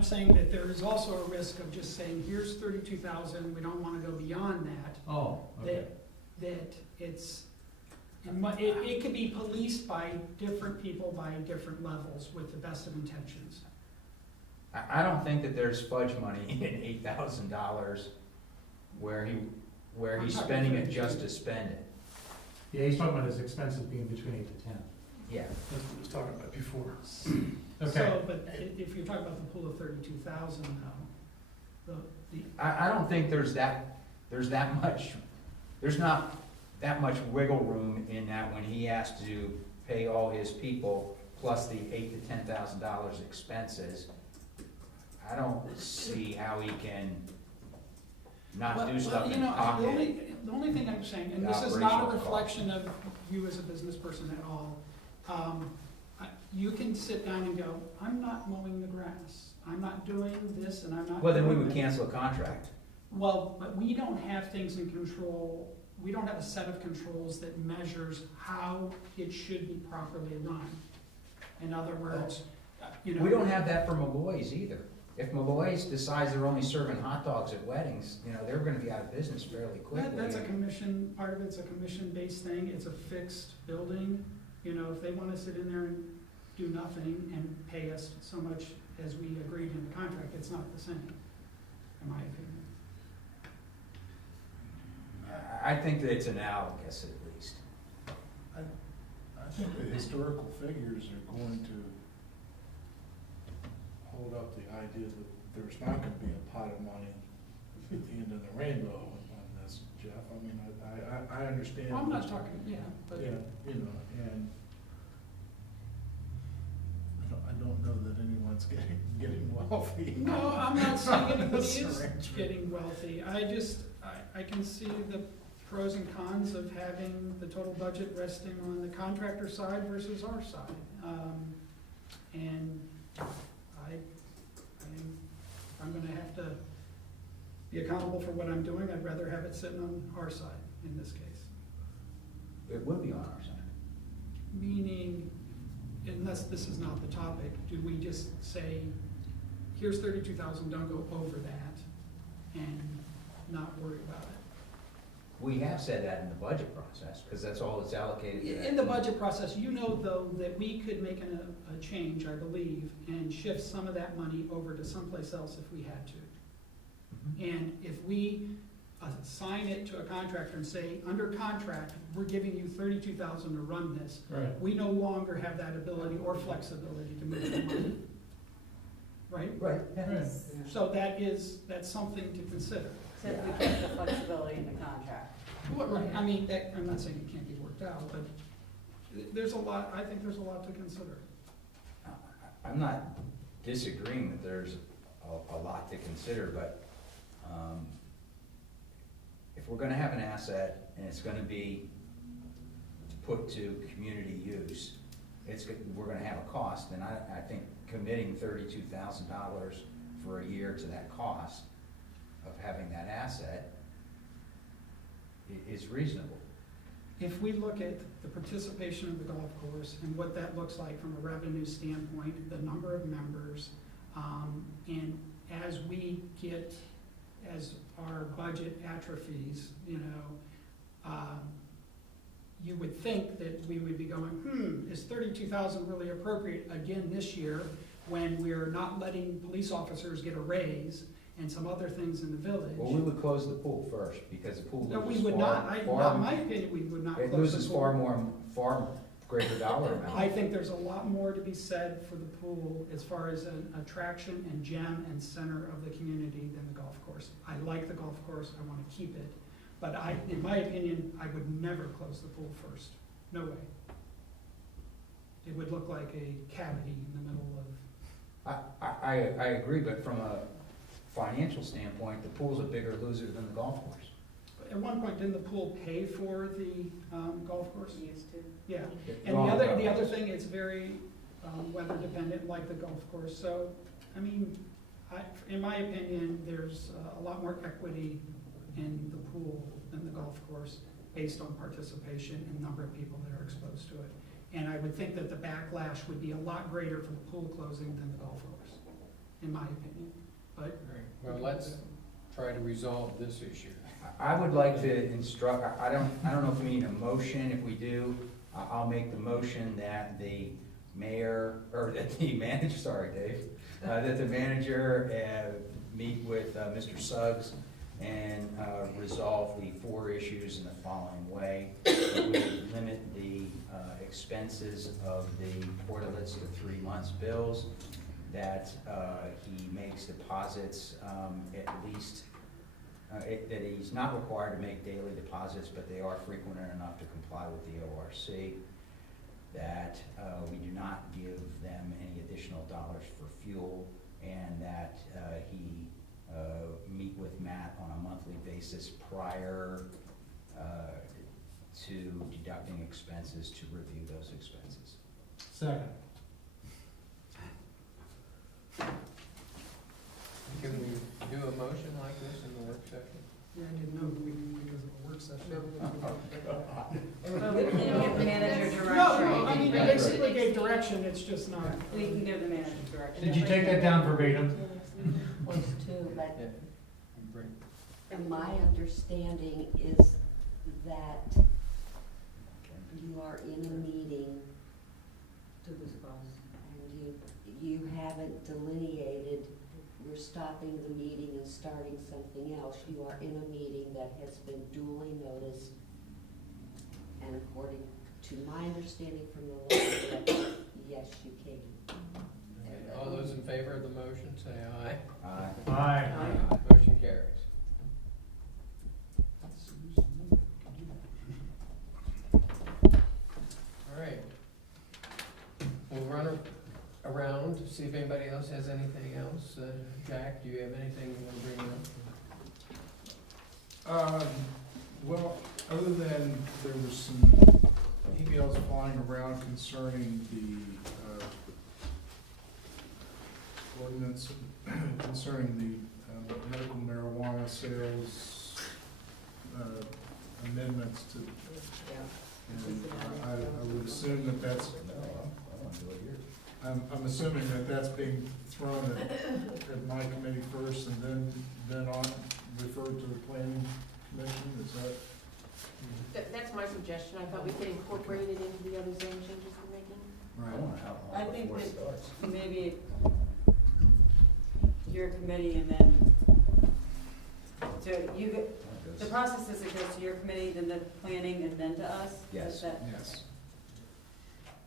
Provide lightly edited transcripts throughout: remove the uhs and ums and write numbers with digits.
I'm saying that there is also a risk of just saying, here's 32,000, we don't want to go beyond that. Oh, okay. That it could be policed by different people by different levels with the best of intentions. I don't think that there's fudge money in $8,000 where he's spending it just to spend it. Yeah, he's talking about his expenses being between 8 to 10. Yeah. That's what I was talking about before. Okay. So, but if you're talking about the pool of 32,000 though, I don't think there's not that much wiggle room in that when he has to pay all his people plus the $8,000 to $10,000 expenses. I don't see how he can not do stuff in pocket. The only thing I'm saying, and this is not a reflection of you as a business person at all, you can sit down and go, I'm not mowing the grass, I'm not doing this, and I'm not. Well, then we doing would that." cancel a contract. Well, but we don't have things in control, we don't have a set of controls that measures how it should be properly run. In other words, you know. We don't have that for Malloy's either. If Malloy's decides they're only serving hot dogs at weddings, they're gonna be out of business fairly quickly. That's a commission, part of it's a commission-based thing, it's a fixed building. If they wanna sit in there and do nothing and pay us so much as we agreed in the contract, it's not the same, in my opinion. I think that it's analogous at least. I think the historical figures are going to hold up the idea that there's not gonna be a pot of money at the end of the rainbow on this, Jeff. I mean, I understand. Well, I'm not talking, but. Yeah, and I don't know that anyone's getting wealthy. No, I'm not saying anybody This is arrangement. getting wealthy. I can see the pros and cons of having the total budget resting on the contractor side versus our side. And I'm gonna have to be accountable for what I'm doing. I'd rather have it sitting on our side in this case. It would be on our side. Meaning, unless this is not the topic, do we just say, here's 32,000, don't go over that, and not worry about it? We have said that in the budget process, because that's all that's allocated to that. In the budget process, though, that we could make a change, I believe, and shift some of that money over to someplace else if we had to. Mhm. And if we assign it to a contractor and say, under contract, we're giving you 32,000 to run this, Right. we no longer have that ability or flexibility to move the money. Right? Right. Right. So that's something to consider. Except we kept the flexibility in the contract. Right, I mean, I'm not saying it can't be worked out, but there's a lot, I think there's a lot to consider. I'm not disagreeing that there's a lot to consider, but if we're gonna have an asset and it's gonna be put to community use, we're gonna have a cost, and I think committing $32,000 for a year to that cost of having that asset is reasonable. If we look at the participation of the golf course and what that looks like from a revenue standpoint, the number of members, and as our budget atrophies, you would think that we would be going, is 32,000 really appropriate again this year when we're not letting police officers get a raise and some other things in the village? Well, we would close the pool first, because the pool loses No, we would not. In my opinion, we would not close it the pool. loses far greater dollar amount. I think there's a lot more to be said for the pool as far as an attraction and gem and center of the community than the golf course. I like the golf course, I want to keep it, but in my opinion, I would never close the pool first. No way. It would look like a cavity in the middle of. I agree, but from a financial standpoint, the pool's a bigger loser than the golf course. At one point, didn't the pool pay for the golf course? We used to. Yeah, and the other thing, it's very weather dependent, like the golf course. So, I mean, in my opinion, there's a lot more equity in the pool than the golf course, based on participation and number of people that are exposed to it. And I would think that the backlash would be a lot greater for the pool closing than the golf course. in my opinion, but. Well, let's try to resolve this issue. I would like to instruct, I don't know if we need a motion. If we do, I'll make the motion that the mayor, or that the manager, sorry, Dave, that the manager meet with Mr. Suggs and resolve the 4 issues in the following way. We limit the expenses of the portlets to 3 months' bills, that he makes deposits at least, that he's not required to make daily deposits, but they are frequent enough to comply with the ORC, that we do not give them any additional dollars for fuel, and that he meet with Matt on a monthly basis prior to deducting expenses to review those expenses. Second. Can we do a motion like this in the work session? Yeah, I didn't know because of a work session. Well, we can give the manager direction. No, I mean, you basically gave direction, it's just not. We can give the manager direction. Did you take that down verbatim? Was too, but Yeah. Bring- my understanding is that you are in a meeting To this clause. and you haven't delineated, we're stopping the meeting and starting something else. You are in a meeting that has been duly noticed, and according to my understanding from the law, director, yes, you can. Okay, all those in favor of the motion, say aye. Aye. Motion carries. All right. We'll run around to see if anybody else has anything else. Jack, do you have anything you want to bring up? Well, other than there was some emails flying around concerning the ordinance, concerning the medical marijuana sales amendments to, and I would assume that that's, I'm assuming that that's being thrown at my committee first and then on, referred to the planning commission, is that? That's my suggestion. I thought we could incorporate it into the other zone changes we're making. Right. I think that maybe your committee and then, so you, the process is it goes to your committee, then the planning, and then to us? Yes. Is that- Yes.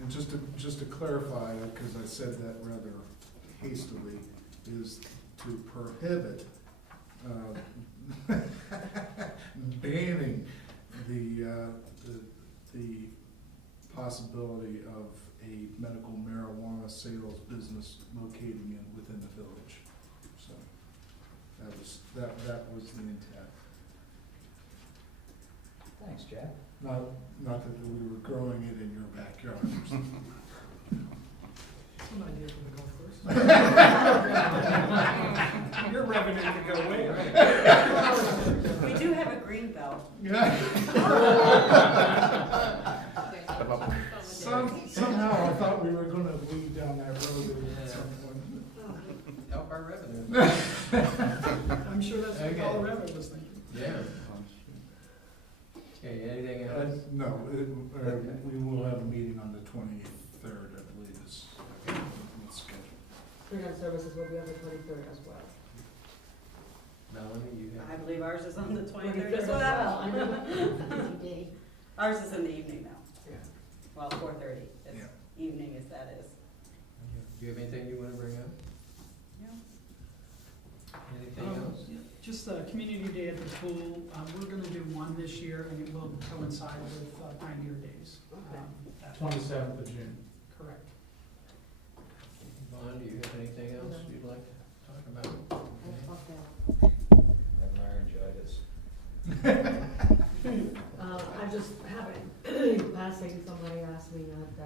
And just to clarify, because I said that rather hastily, is to prohibit banning the possibility of a medical marijuana sales business locating within the village. So that was the intent. Thanks, Jack. Not that we were growing it in your backyard or something. Some idea for the golf course. Your revenue could go way up. We do have a green belt. Somehow I thought we were gonna lead down that road at some point. Help our revenue. I'm sure that's what Okay. Colorado was thinking. Yeah. Okay, anything else? No, we will have a meeting on the 23rd, I believe is what's scheduled. Greenhouse services will be on the 23rd as well. Melanie, you I have? believe ours is on the 23rd 23rd as as well. I well. know. Busy day. Ours is in the evening now. Yeah. Well, 4:30. It's Yeah. evening as that is. Do you have anything you want to bring up? Anything else? Just a community day at the pool, we're gonna do one this year, and it will coincide with Pioneer Days. That- 27th of June. Correct. Vaughn, do you have anything else you'd like to talk about? Have laryngitis. I just happened, passing, somebody asked me at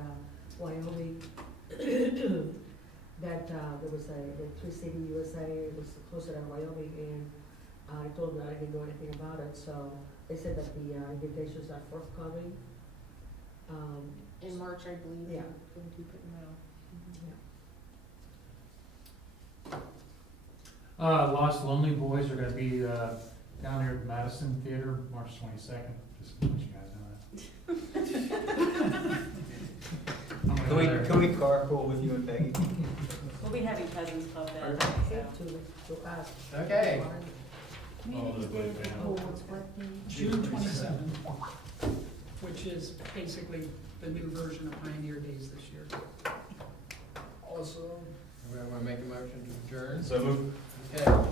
Wyoming, that there was the Tree City USA, it was closer to Wyoming, and I told them that I didn't know anything about it, so they said that the invitations are forthcoming. In March, I believe. Yeah. We'll be putting that out. Yeah. Lost Lonely Boys are gonna be, down here at Madison Theater, March 22nd, just to let you guys know that. I'm Can gonna we, go there. can we carpool with you and Peggy? We'll be having Cousins Club then, Okay, so. to ask. Okay. All the way down. Oh, it's what day? June 27th, which is basically the new version of Pioneer Days this year. Awesome. We want to make a motion to adjourn? So move. Okay,